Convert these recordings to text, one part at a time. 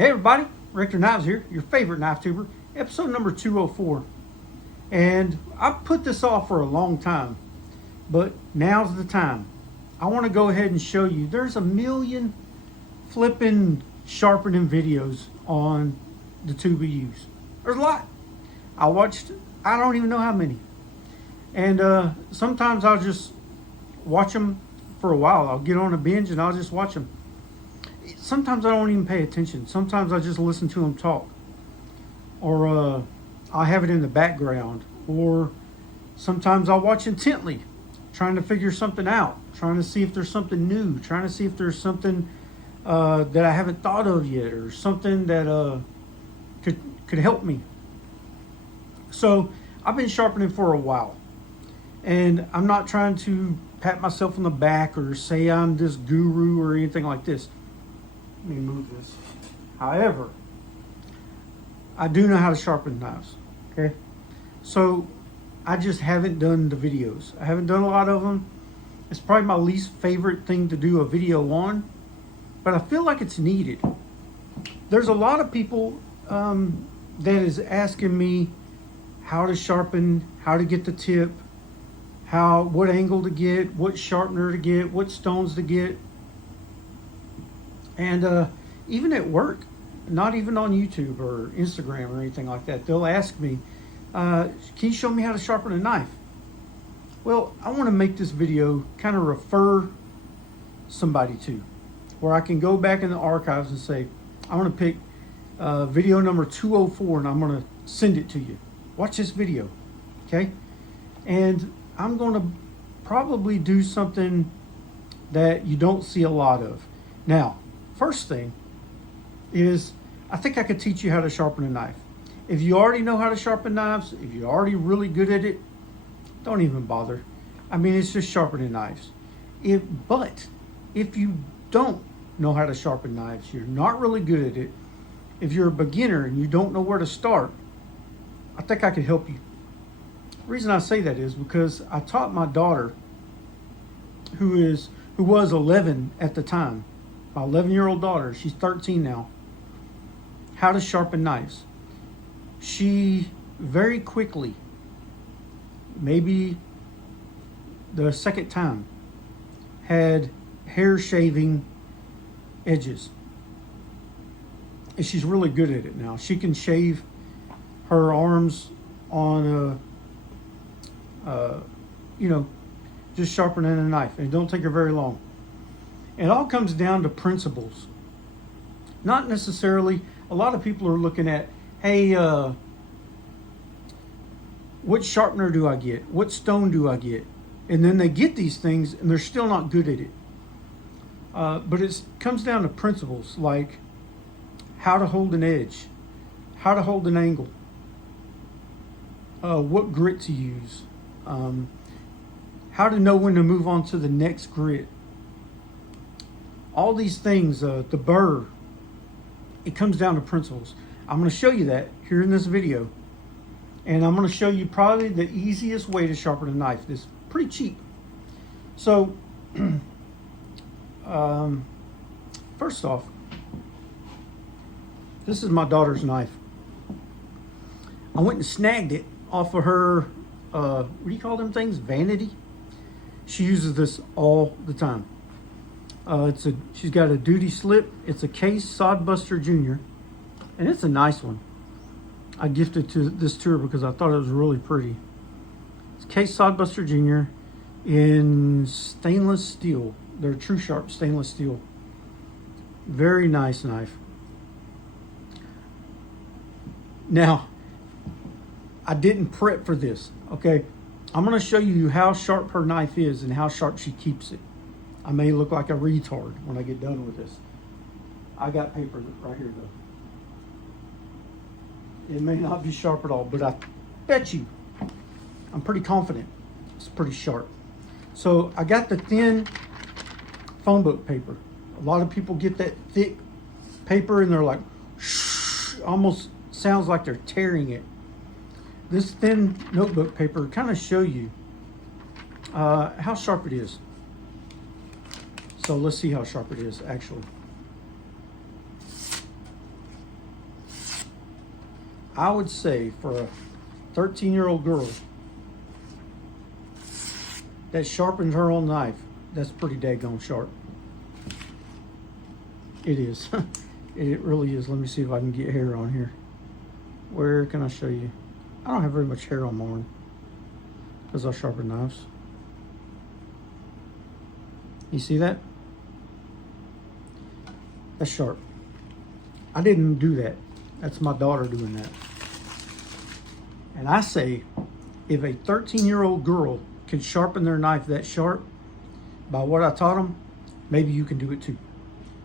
Hey everybody, Richter Knives here, your favorite knife tuber, episode number 204. And I put this off for a long time, but now's the time. I want to go ahead and show you, there's a million flipping sharpening videos on the tube we use. There's a lot. I watched, I don't even know how many. And sometimes I'll just watch them for a while. I'll get on a binge and I'll just watch them. Sometimes I don't even pay attention. Sometimes I just listen to them talk. Or I'll have it in the background. Or sometimes I'll watch intently, trying to figure something out, trying to see if there's something new, trying to see if there's something that I haven't thought of yet, or something that could help me. So I've been sharpening for a while. And I'm not trying to pat myself on the back or say I'm this guru or anything like this. Let me move this. However, I do know how to sharpen knives, okay? So I just haven't done the videos. I haven't done a lot of them. It's probably my least favorite thing to do a video on, but I feel like it's needed. There's a lot of people that is asking me how to sharpen, how to get the tip, what angle to get, what sharpener to get, what stones to get. And even at work, not even on YouTube or Instagram or anything like that, they'll ask me, can you show me how to sharpen a knife? Well, I want to make this video kind of refer somebody to, where I can go back in the archives and say, I want to pick video number 204 and I'm going to send it to you. Watch this video, okay? And I'm going to probably do something that you don't see a lot of. Now, first thing is, I think I could teach you how to sharpen a knife. If you already know how to sharpen knives, if you're already really good at it, don't even bother. I mean, it's just sharpening knives. But if you don't know how to sharpen knives, you're not really good at it, if you're a beginner and you don't know where to start, I think I could help you. The reason I say that is because I taught my daughter, who was 11 at the time, my 11-year-old daughter, she's 13 now, how to sharpen knives. She very quickly, maybe the second time, had hair shaving edges. And she's really good at it now. She can shave her arms on just sharpening a knife, and it don't take her very long. It all comes down to principles. Not necessarily, a lot of people are looking at, hey, what sharpener do I get? What stone do I get? And then they get these things and they're still not good at it. But it comes down to principles, like how to hold an edge, how to hold an angle, what grit to use, how to know when to move on to the next grit. All these things, the burr, it comes down to principles. I'm going to show you that here in this video. And I'm going to show you probably the easiest way to sharpen a knife. It's pretty cheap. So, first off, this is my daughter's knife. I went and snagged it off of her, what do you call them things? Vanity. She uses this all the time. She's got a duty slip. It's a Case Sodbuster Jr. And it's a nice one. I gifted this to her because I thought it was really pretty. It's Case Sodbuster Jr. in stainless steel. They're true sharp stainless steel. Very nice knife. Now, I didn't prep for this, okay? I'm going to show you how sharp her knife is and how sharp she keeps it. I may look like a retard when I get done with this. I got paper right here though. It may not be sharp at all, but I bet you, I'm pretty confident it's pretty sharp. So I got the thin phone book paper. A lot of people get that thick paper and they're like, shh, almost sounds like they're tearing it. This thin notebook paper kind of show you how sharp it is. So let's see how sharp it is actually. I would say for a 13-year-old girl that sharpens her own knife, that's pretty daggone sharp. It is. It really is. Let me see if I can get hair on here. Where can I show you? I don't have very much hair on mine because I sharpen knives. You see that? That's sharp. I didn't do that. That's my daughter doing that. And I say, if a 13-year-old girl can sharpen their knife that sharp by what I taught them, maybe you can do it too.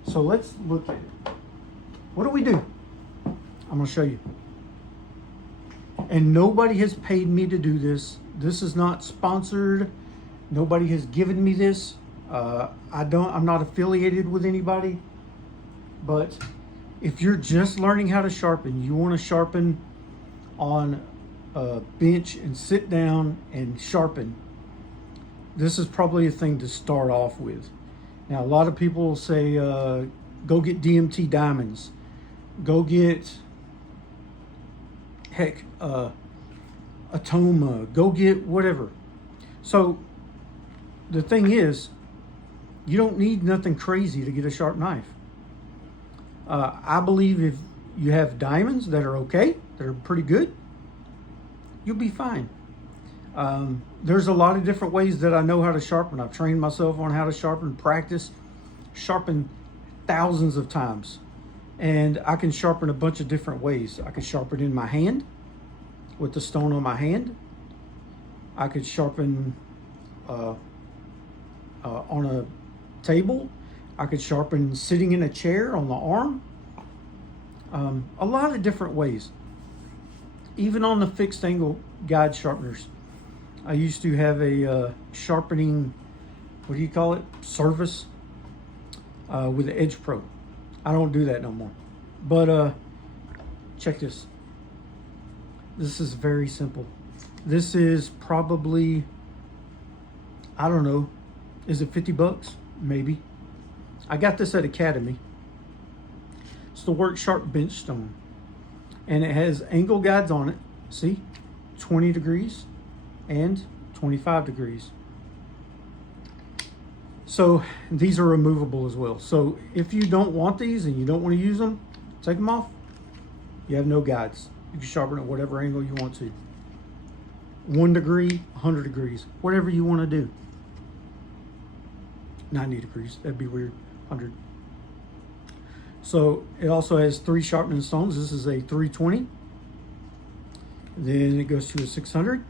So let's look at it. What do we do? I'm gonna show you. And nobody has paid me to do this. This is not sponsored. Nobody has given me this. I'm not affiliated with anybody. But if you're just learning how to sharpen, you want to sharpen on a bench and sit down and sharpen, this is probably a thing to start off with. Now, a lot of people say, go get DMT diamonds. Go get, heck, Atoma. Go get whatever. So the thing is, you don't need nothing crazy to get a sharp knife. I believe if you have diamonds that are okay, that are pretty good, you'll be fine. There's a lot of different ways that I know how to sharpen. I've trained myself on how to sharpen, practice, sharpen thousands of times. And I can sharpen a bunch of different ways. I can sharpen in my hand with the stone on my hand. I could sharpen on a table. I could sharpen sitting in a chair on the arm. A lot of different ways. Even on the fixed angle guide sharpeners. I used to have a sharpening, what do you call it? Service with the Edge Pro. I don't do that no more. But check this. This is very simple. This is probably, I don't know, is it 50 bucks? Maybe. I got this at Academy. It's the Work Sharp bench stone. And it has angle guides on it. See? 20 degrees and 25 degrees. So these are removable as well. So if you don't want these and you don't want to use them, take them off. You have no guides. You can sharpen at whatever angle you want to. 1 degree, 100 degrees, whatever you want to do. 90 degrees, that'd be weird, 100. So it also has 3 sharpening stones. This is a 320. Then it goes to a 600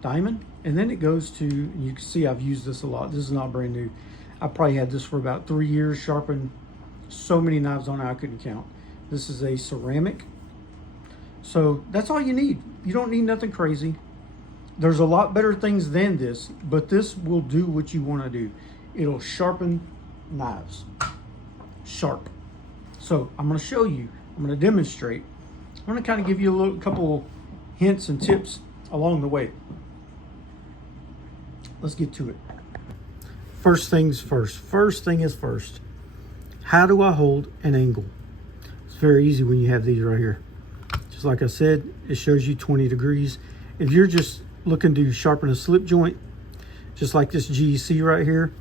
diamond. And then it goes to, you can see I've used this a lot. This is not brand new. I probably had this for about 3 years, sharpened so many knives on it I couldn't count. This is a ceramic. So that's all you need. You don't need nothing crazy. There's a lot better things than this, but this will do what you want to do. It'll sharpen knives. Sharp. So I'm going to show you. I'm going to demonstrate. I'm going to kind of give you a couple hints and tips along the way. Let's get to it. First things first. First thing is first. How do I hold an angle? It's very easy when you have these right here. Just like I said, it shows you 20 degrees. If you're just looking to sharpen a slip joint, just like this GEC right here,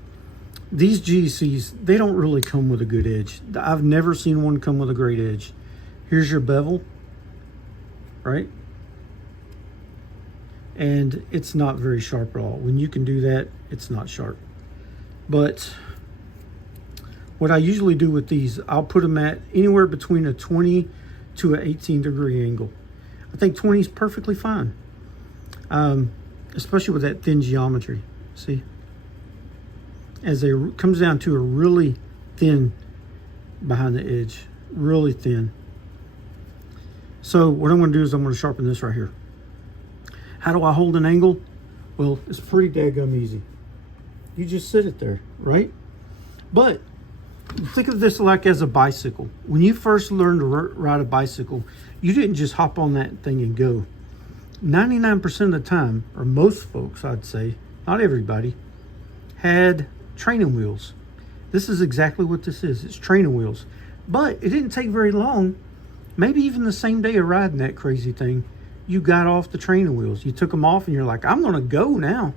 these GECs, they don't really come with a good edge. I've never seen one come with a great edge. Here's your bevel, right? And it's not very sharp at all. When you can do that, it's not sharp. But what I usually do with these, I'll put them at anywhere between a 20 to an 18 degree angle. I think 20 is perfectly fine. Especially with that thin geometry, see? As it comes down to a really thin behind the edge, really thin. So what I'm gonna do is I'm gonna sharpen this right here. How do I hold an angle? Well, it's pretty daggum easy. You just sit it there, right? But think of this like as a bicycle. When you first learned to ride a bicycle, you didn't just hop on that thing and go. 99% of the time, or most folks, I'd say, not everybody, had training wheels. This is exactly what this is. It's training wheels. But it didn't take very long Maybe even the same day of riding that crazy thing, you got off the training wheels. You took them off and you're like, I'm going to go now.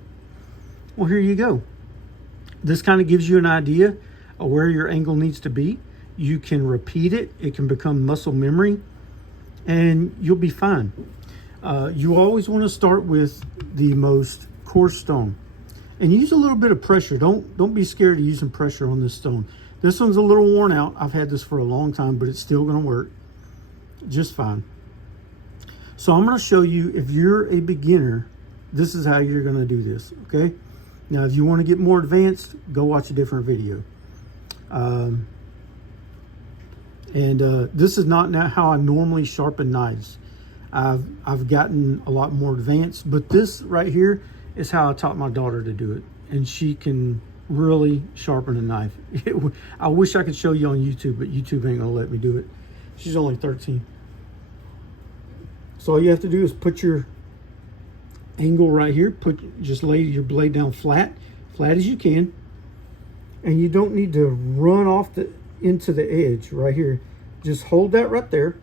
Well, here you go. This kind of gives you an idea of where your angle needs to be. You can repeat it. It can become muscle memory and you'll be fine. You always want to start with the most coarse stone and use a little bit of pressure. Don't be scared of using pressure on this stone. This one's a little worn out. I've had this for a long time, but it's still going to work just fine. So I'm going to show you, if you're a beginner, this is how you're going to do this, okay? Now, if you want to get more advanced, go watch a different video. This is not how I normally sharpen knives. I've gotten a lot more advanced, but this right here is how I taught my daughter to do it. And she can really sharpen a knife. I wish I could show you on YouTube, but YouTube ain't gonna let me do it. She's only 13. So all you have to do is put your angle right here. Just lay your blade down flat as you can. And you don't need to run off into the edge right here. Just hold that right there.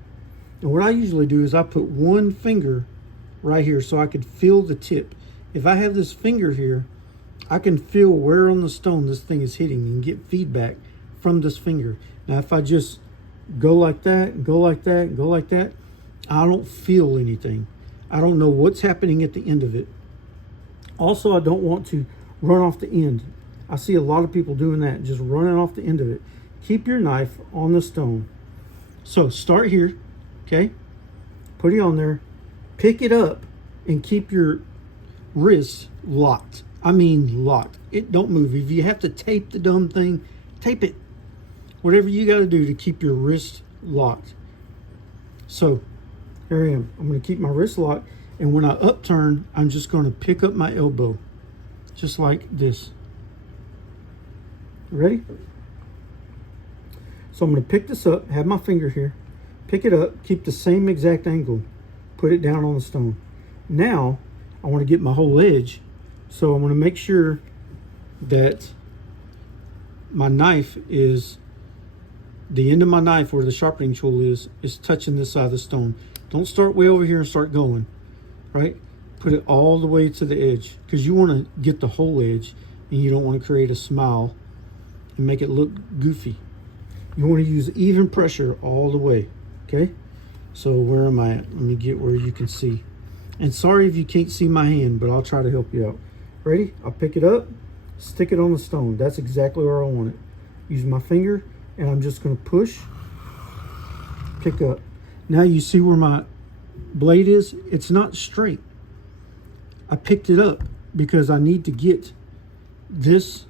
And what I usually do is I put one finger right here so I could feel the tip. If I have this finger here, I can feel where on the stone this thing is hitting and get feedback from this finger. Now, if I just go like that, and go like that, and go like that, I don't feel anything. I don't know what's happening at the end of it. Also, I don't want to run off the end. I see a lot of people doing that, just running off the end of it. Keep your knife on the stone. So start here, okay? Put it on there, pick it up, and keep your wrist locked. I mean locked. It don't move. If you have to tape the dumb thing, tape it. Whatever you got to do to keep your wrist locked. So here I am. I'm going to keep my wrist locked, and when I upturn, I'm just going to pick up my elbow, just like this. Ready? So I'm going to pick this up, have my finger here, pick it up, keep the same exact angle, put it down on the stone. Now I want to get my whole edge, so I'm going to make sure that my knife is, the end of my knife where the sharpening tool is touching this side of the stone. Don't start way over here and start going, right? Put it all the way to the edge, because you want to get the whole edge and you don't want to create a smile and make it look goofy. You want to use even pressure all the way, okay? So where am I at? Let me get where you can see. And sorry if you can't see my hand, but I'll try to help you out. Ready? I'll pick it up, stick it on the stone. That's exactly where I want it. Use my finger, and I'm just going to push, pick up. Now you see where my blade is? It's not straight. I picked it up because I need to get this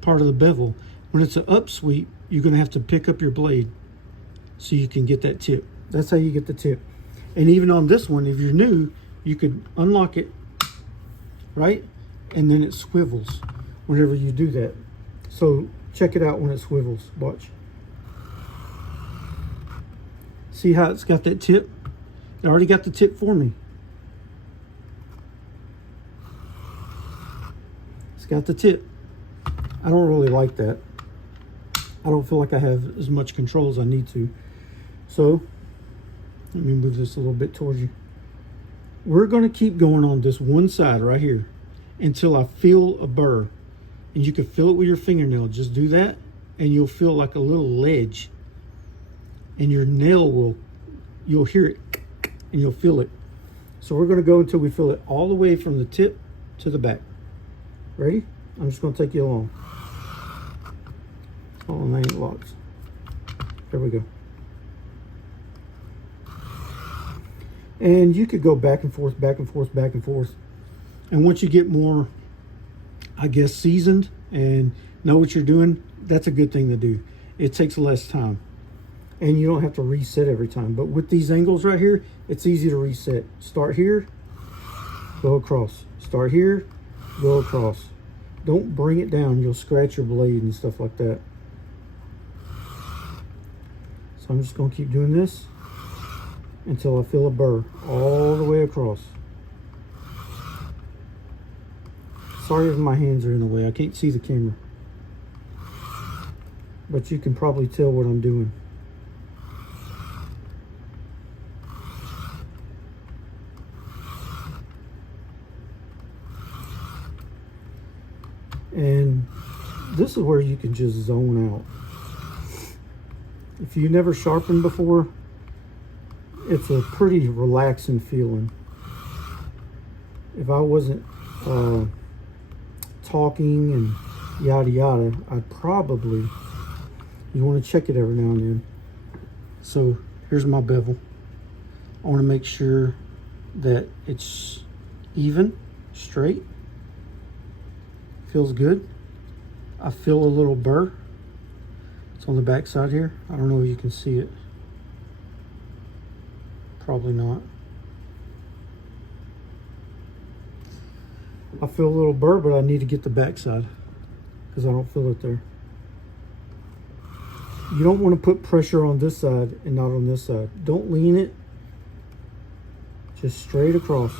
part of the bevel. When it's an up sweep, you're going to have to pick up your blade so you can get that tip. That's how you get the tip. And even on this one, if you're new, you could unlock it, right? And then it swivels whenever you do that. So check it out when it swivels. Watch. See how it's got that tip? It already got the tip for me. It's got the tip. I don't really like that. I don't feel like I have as much control as I need to. So let me move this a little bit towards you. We're going to keep going on this one side right here until I feel a burr. And you can feel it with your fingernail. Just do that and you'll feel like a little ledge. And your nail you'll hear it and you'll feel it. So we're going to go until we feel it all the way from the tip to the back. Ready? I'm just going to take you along. Oh, and they ain't locked. There we go. And you could go back and forth, back and forth, back and forth. And once you get more, I guess, seasoned and know what you're doing, that's a good thing to do. It takes less time. And you don't have to reset every time. But with these angles right here, it's easy to reset. Start here, go across. Start here, go across. Don't bring it down. You'll scratch your blade and stuff like that. So I'm just going to keep doing this until I feel a burr all the way across. Sorry if my hands are in the way. I can't see the camera. But you can probably tell what I'm doing. this is where you can just zone out. If you never sharpened before, it's a pretty relaxing feeling. If I wasn't talking and yada yada, I'd probably, you want to check it every now and then. So here's my bevel. I want to make sure that it's even, straight. Feels good. I feel a little burr. It's on the back side here. I don't know if you can see it. Probably not. I feel a little burr, but I need to get the back side because I don't feel it there. You don't want to put pressure on this side and not on this side. Don't lean it. Just straight across.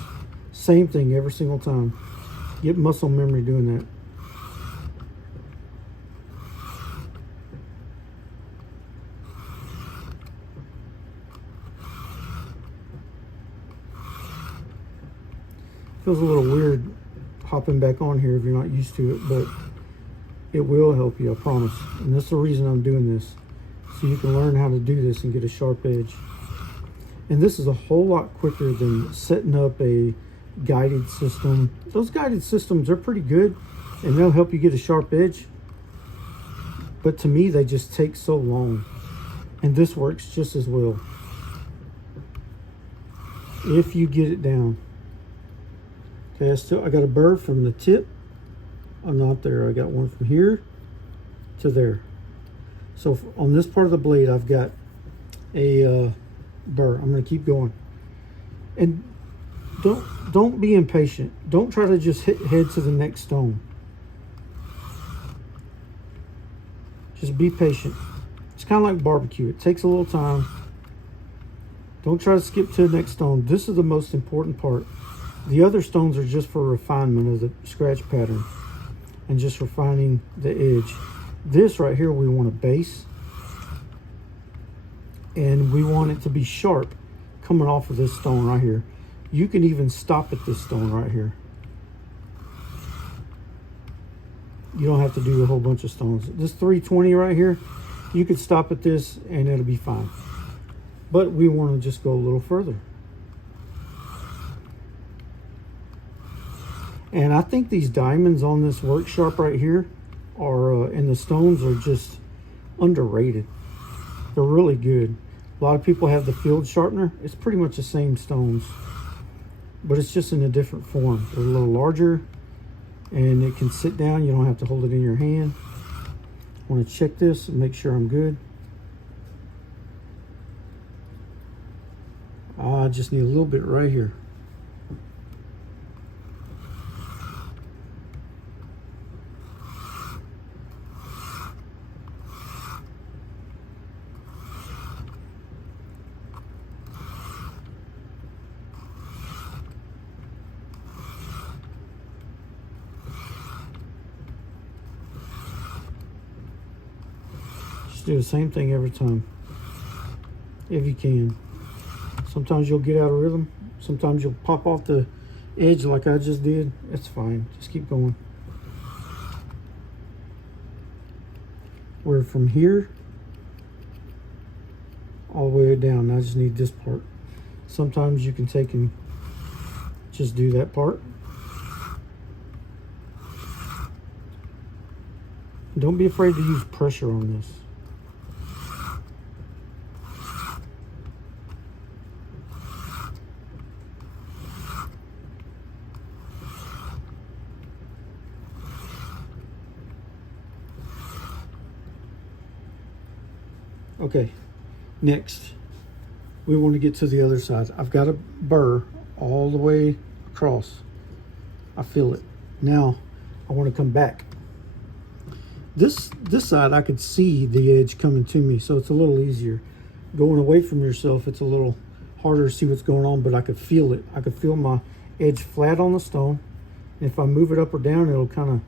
Same thing every single time. Get muscle memory doing that. Feels a little weird hopping back on here if you're not used to it, but it will help you, I promise. And that's the reason I'm doing this, so you can learn how to do this and get a sharp edge. And this is a whole lot quicker than setting up a guided system. Those guided systems are pretty good and they'll help you get a sharp edge, but to me they just take so long, and this works just as well if you get it down. Okay, I got a burr from the tip. I'm not there. I got one from here to there. So on this part of the blade, I've got a burr. I'm going to keep going. And don't be impatient. Don't try to just head to the next stone. Just be patient. It's kind of like barbecue. It takes a little time. Don't try to skip to the next stone. This is the most important part. The other stones are just for refinement of the scratch pattern and just refining the edge. This right here, we want a base, and we want it to be sharp coming off of this stone right here. You can even stop at this stone right here. You don't have to do a whole bunch of stones. This 320 right here, you could stop at this and it'll be fine. But we want to just go a little further. And I think these diamonds on this work sharp right here are, and the stones are just underrated. They're really good. A lot of people have the field sharpener. It's pretty much the same stones, but it's just in a different form. They're a little larger and it can sit down. You don't have to hold it in your hand. I want to check this and make sure I'm good. I just need a little bit right here. Do the same thing every time if you can. Sometimes you'll get out of rhythm, sometimes you'll pop off the edge like I just did. It's fine, just keep going. We're from here all the way down. I just need this part. Sometimes you can take and just do that part. Don't be afraid to use pressure on this. Okay, next we want to get to the other side. I've got a burr all the way across. I feel it. Now I want to come back. This side I could see the edge coming to me, so it's a little easier. Going away from yourself, it's a little harder to see what's going on, but I could feel it. I could feel my edge flat on the stone. And if I move it up or down, it'll kind of,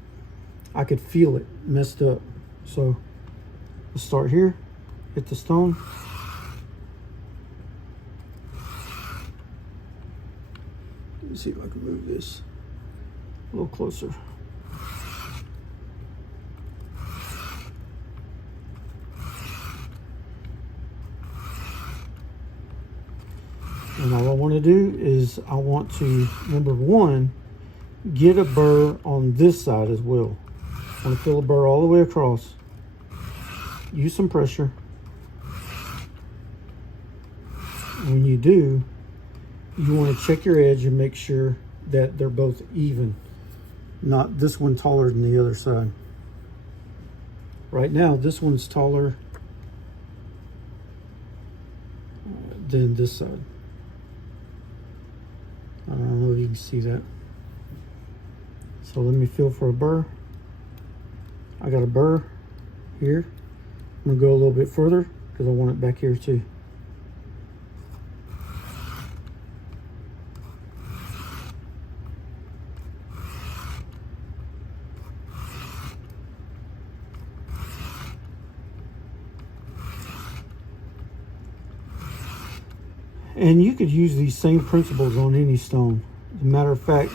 I could feel it messed up. So let's start here. Hit the stone. Let me see if I can move this a little closer. And all I want to do is I want to, number one, get a burr on this side as well. I want to fill a burr all the way across. Use some pressure. When you do, you want to check your edge and make sure that they're both even. Not this one taller than the other side. Right now, this one's taller than this side. I don't know if you can see that. So let me feel for a burr. I got a burr here. I'm gonna go a little bit further because I want it back here too. And you could use these same principles on any stone. As a matter of fact,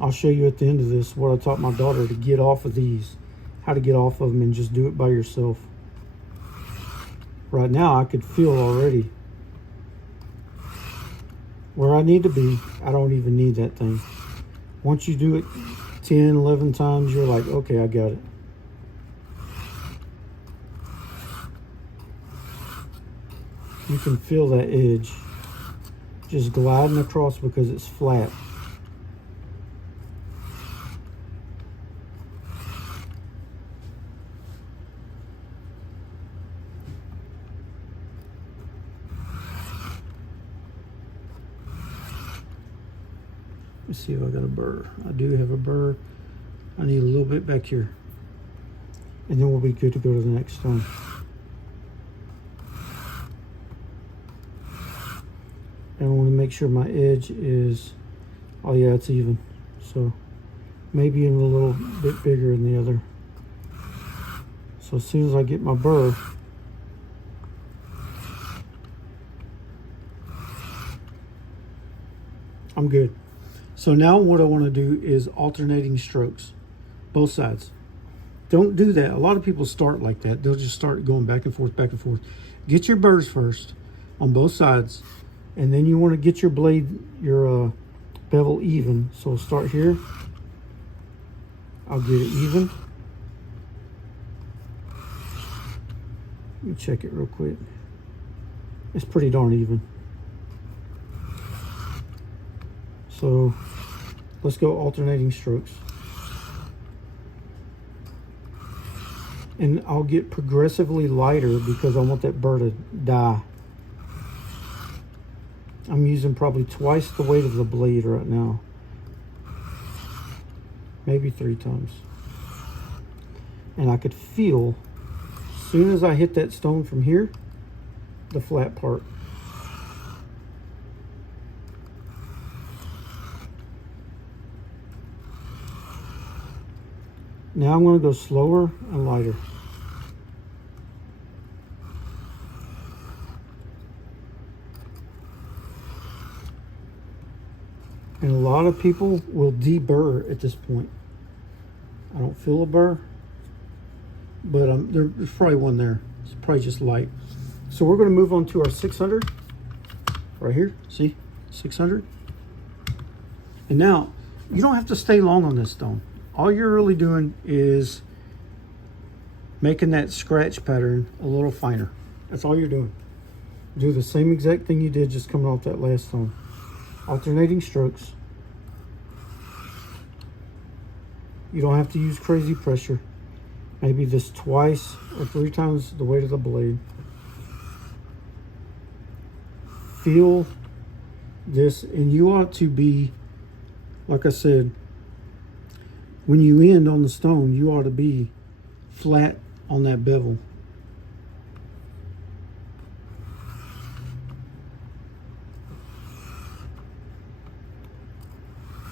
I'll show you at the end of this what I taught my daughter to get off of these, how to get off of them and just do it by yourself. Right now I could feel already where I need to be. I don't even need that thing. Once you do it 10, 11 times, you're like, okay, I got it. You can feel that edge just gliding across because it's flat. Let's see if I got a burr. I do have a burr. I need a little bit back here. And then we'll be good to go to the next stone. And I want to make sure my edge is, oh yeah, it's even. So maybe even a little bit bigger than the other. So as soon as I get my burr, I'm good. So now what I want to do is alternating strokes, both sides. Don't do that. A lot of people start like that. They'll just start going back and forth, back and forth. Get your burrs first on both sides. And then you want to get your blade, your bevel even. So start here. I'll get it even. Let me check it real quick. It's pretty darn even. So let's go alternating strokes. And I'll get progressively lighter because I want that burr to die. I'm using probably twice the weight of the blade right now. Maybe 3 times. And I could feel, as soon as I hit that stone from here, the flat part. Now I'm going to go slower and lighter. And a lot of people will deburr at this point. I don't feel a burr, but there's probably one there. It's probably just light. So we're going to move on to our 600 right here. See, 600. And now you don't have to stay long on this stone. All you're really doing is making that scratch pattern a little finer. That's all you're doing. Do the same exact thing you did just coming off that last stone. Alternating strokes. You don't have to use crazy pressure. Maybe this twice or 3 times the weight of the blade. Feel this, and you ought to be, like I said, when you end on the stone, you ought to be flat on that bevel.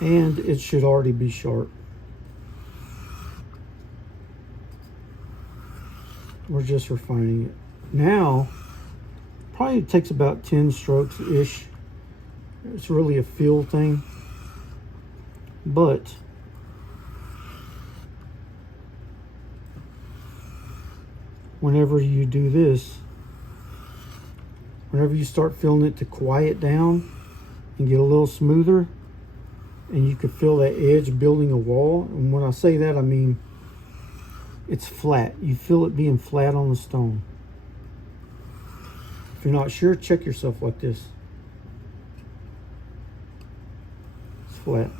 And it should already be sharp. We're just refining it. Now, probably takes about 10 strokes-ish. It's really a feel thing. But whenever you do this, whenever you start feeling it to quiet down, and get a little smoother, and you can feel that edge building a wall. And when I say that, I mean it's flat. You feel it being flat on the stone. If you're not sure, check yourself like this. It's flat.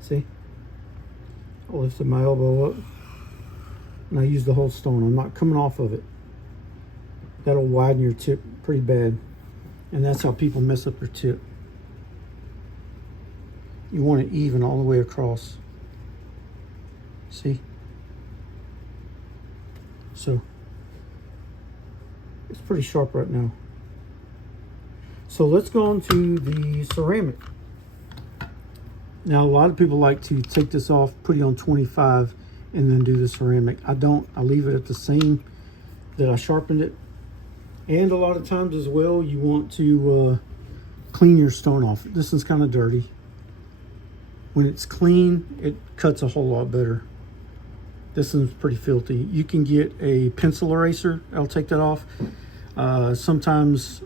See? I lifted my elbow up and I use the whole stone. I'm not coming off of it. That'll widen your tip pretty bad. And that's how people mess up their tip. You want it even all the way across. See? So, it's pretty sharp right now. So let's go on to the ceramic. Now, a lot of people like to take this off, put it on 25, and then do the ceramic. I don't. I leave it at the same that I sharpened it. And a lot of times as well, you want to clean your stone off. This one's kind of dirty. When it's clean, it cuts a whole lot better. This one's pretty filthy. You can get a pencil eraser. I'll take that off. Sometimes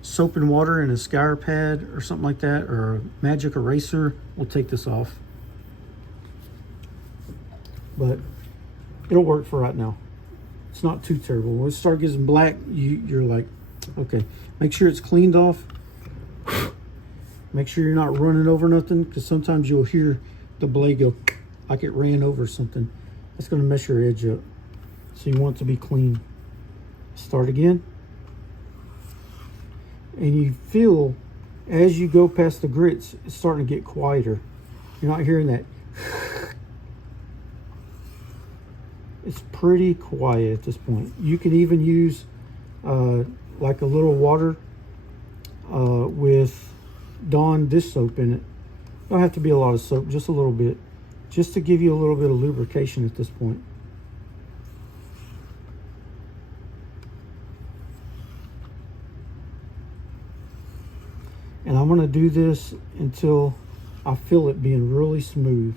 soap and water and a scour pad or something like that, or a magic eraser will take this off. But it'll work for right now. It's not too terrible. When it starts getting black, you're like, okay. Make sure it's cleaned off. Make sure you're not running over nothing, because sometimes you'll hear the blade go like it ran over something. That's going to mess your edge up. So you want it to be clean. Start again. And you feel, as you go past the grits, it's starting to get quieter. You're not hearing that. It's pretty quiet at this point. You can even use like a little water with Dawn dish soap in it. Don't have to be a lot of soap, just a little bit, just to give you a little bit of lubrication at this point. And I'm going to do this until I feel it being really smooth.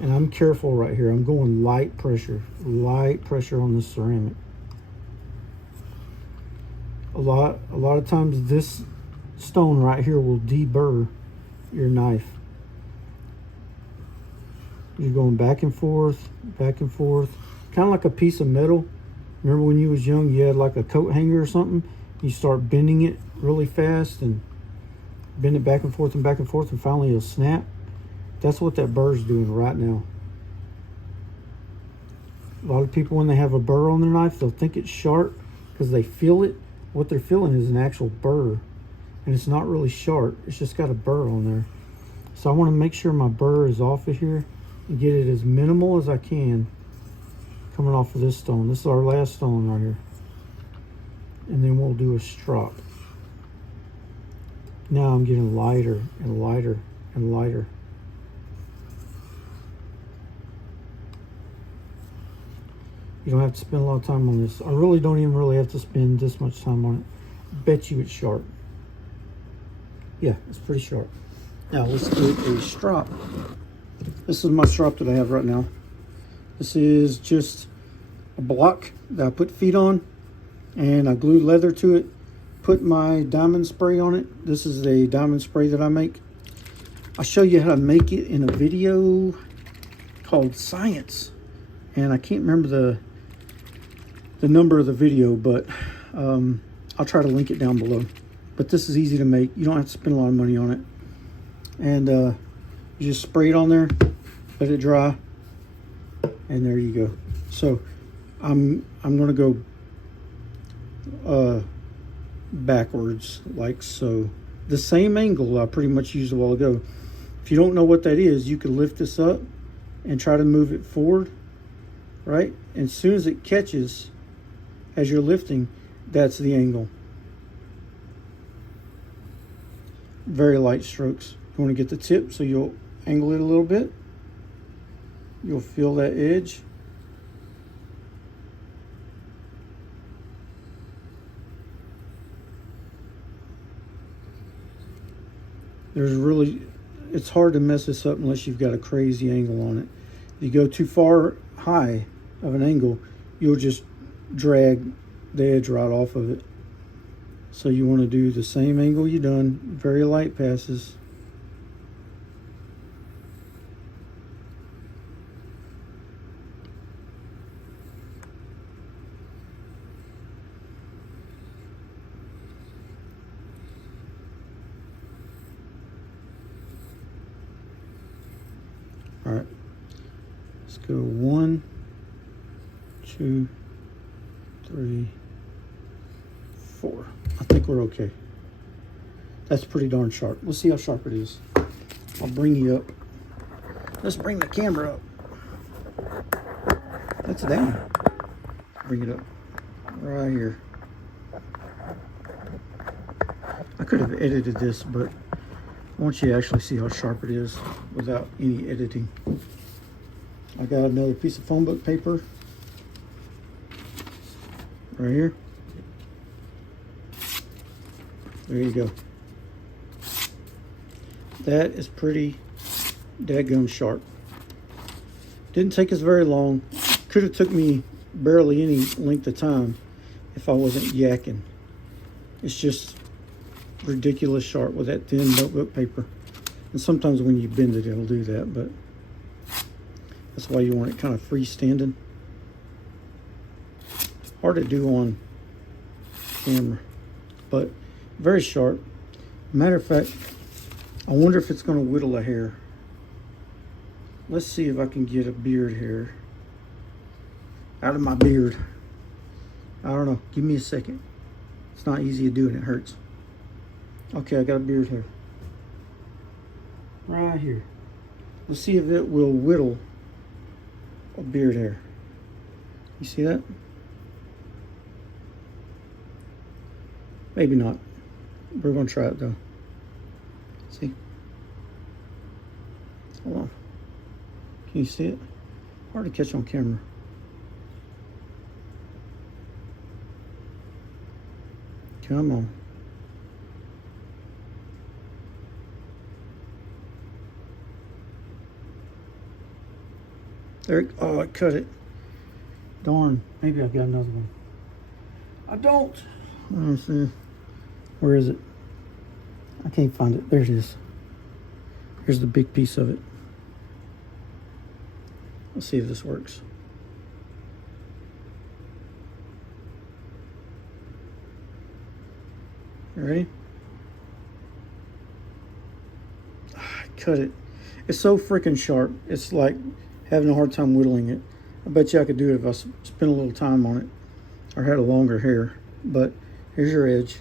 And I'm careful right here. I'm going light pressure on the ceramic. A lot of times this stone right here will deburr your knife. You're going back and forth, kind of like a piece of metal. Remember when you was young, you had like a coat hanger or something? You start bending it really fast and bend it back and forth, and finally it'll snap. That's what that burr's doing right now. A lot of people, when they have a burr on their knife, they'll think it's sharp because they feel it. What they're feeling is an actual burr, and it's not really sharp. It's just got a burr on there. So I want to make sure my burr is off of here and get it as minimal as I can coming off of this stone. This is our last stone right here. And then we'll do a strop. Now I'm getting lighter and lighter and lighter. You don't have to spend a lot of time on this. I really don't even really have to spend this much time on it. Bet you it's sharp. Yeah, it's pretty sharp. Now let's get a strop. This is my strop that I have right now. This is just a block that I put feet on, and I glued leather to it, put my diamond spray on it. This is a diamond spray that I make. I'll show you how to make it in a video called Science, and I can't remember the number of the video, but I'll try to link it down below. But this is easy to make. You don't have to spend a lot of money on it. And you just spray it on there, let it dry, and there you go. So I'm gonna go backwards like so. The same angle I pretty much used a while ago. If you don't know what that is, you can lift this up and try to move it forward, right? And as soon as it catches, as you're lifting, that's the angle. Very light strokes. You want to get the tip, so you'll angle it a little bit. You'll feel that edge. It's hard to mess this up unless you've got a crazy angle on it. If you go too far high of an angle, you'll just drag the edge right off of it. So you want to do the same angle you done, very light passes. All right, let's go 1, 2, 3, 4. I think we're okay. That's pretty darn sharp. Let's see how sharp it is. I'll bring you up. Let's bring the camera up. That's down. Bring it up right here. I could have edited this, but I want you to actually see how sharp it is without any editing. I got another piece of phone book paper right here. There you go. That is pretty dadgum sharp. Didn't take us very long. Could have took me barely any length of time if I wasn't yakking. It's just ridiculous sharp with that thin notebook paper. And sometimes when you bend it, it'll do that, but that's why you want it kind of freestanding. Hard to do on camera, but very sharp. Matter of fact, I wonder if it's going to whittle a hair. Let's see if I can get a beard hair out of my beard. I don't know. Give me a second. It's not easy to do and it hurts. Okay, I got a beard hair. Right here. Let's see if it will whittle a beard hair. You see that? Maybe not. We're going to try it though. See? Hold on. Can you see it? Hard to catch on camera. Come on. There, oh, I cut it. Darn, maybe I've got another one. I don't. Let's see. Where is it? I can't find it. There it is. Here's the big piece of it. Let's see if this works. You ready? I cut it. It's so freaking sharp. It's like having a hard time whittling it. I bet you I could do it if I spent a little time on it or had a longer hair. But here's your edge.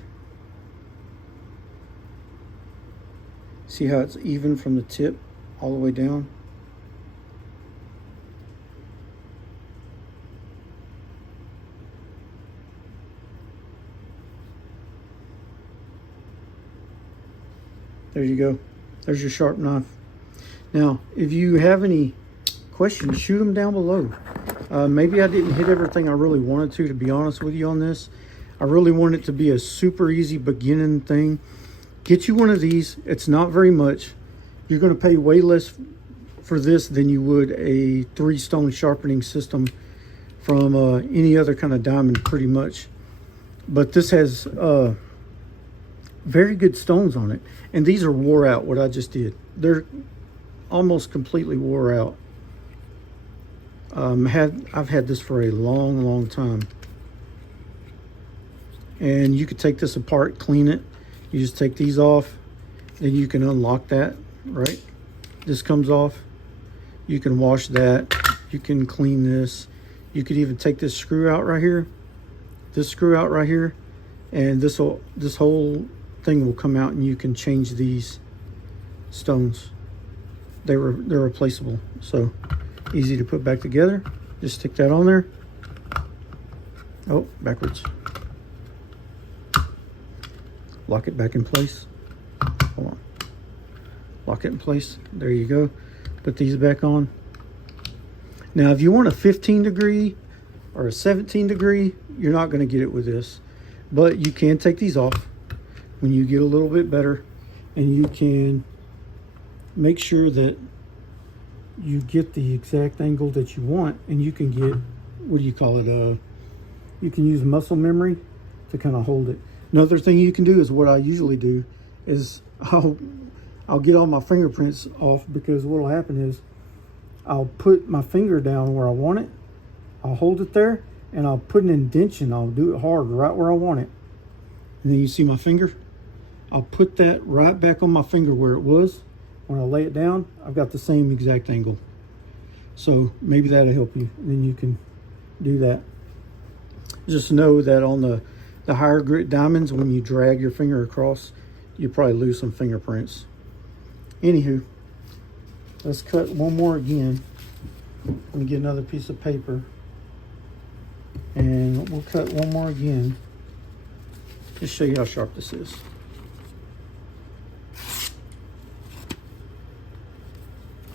See how it's even from the tip all the way down? There you go. There's your sharp knife. Now, if you have any questions, shoot them down below. Maybe I didn't hit everything I really wanted to be honest with you on this. I really want it to be a super easy beginning thing. Get you one of these. It's not very much. You're going to pay way less for this than you would a 3-stone sharpening system from any other kind of diamond pretty much. But this has very good stones on it. And these are wore out, what I just did. They're almost completely wore out. I've had this for a long time. And you could take this apart, clean it. You just take these off, then you can unlock that, right? This comes off. You can wash that. You can clean this. You could even take this screw out right here. This screw out right here. And this whole thing will come out and you can change these stones. They're replaceable. So easy to put back together. Just stick that on there. Oh, backwards. Lock it back in place. Hold on. Lock it in place. There you go. Put these back on. Now, if you want a 15 degree or a 17 degree, you're not going to get it with this. But you can take these off when you get a little bit better. And you can make sure that you get the exact angle that you want, and you can get, what do you call it, you can use muscle memory to kind of hold it. Another thing you can do is what I usually do is I'll get all my fingerprints off, because what will happen is I'll put my finger down where I want it, I'll hold it there, and I'll put an indentation. I'll do it hard right where I want it. And then you see my finger? I'll put that right back on my finger where it was. When I lay it down, I've got the same exact angle. So maybe that'll help you. Then you can do that. Just know that on the higher grit diamonds, when you drag your finger across, you probably lose some fingerprints. Anywho, let's cut one more again. Let me get another piece of paper. And we'll cut one more again. Just show you how sharp this is.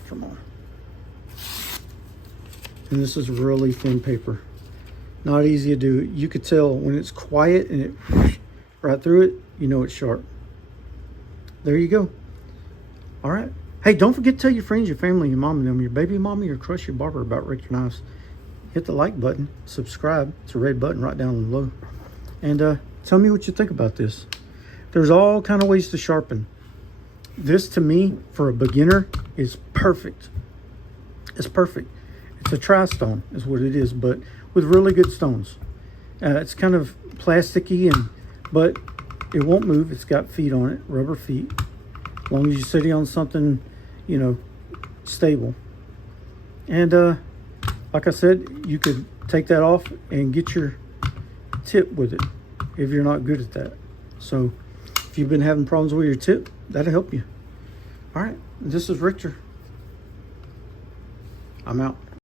Come on. And this is really thin paper. Not easy to do. You could tell when it's quiet and it right through it, you know it's sharp. There you go. All right. Hey, don't forget to tell your friends, your family, your mom and them, your baby mama, your crush, your barber about Richter knives. Hit the like button, subscribe. It's a red button right down below. And tell me what you think about this. There's all kind of ways to sharpen. This, to me, for a beginner, is perfect. It's perfect. It's a tri-stone is what it is, but with really good stones. It's kind of plasticky, but it won't move. It's got feet on it, rubber feet. As long as you're sitting on something, you know, stable. And like I said, you could take that off and get your tip with it if you're not good at that. So if you've been having problems with your tip, that'll help you. All right, this is Richter. I'm out.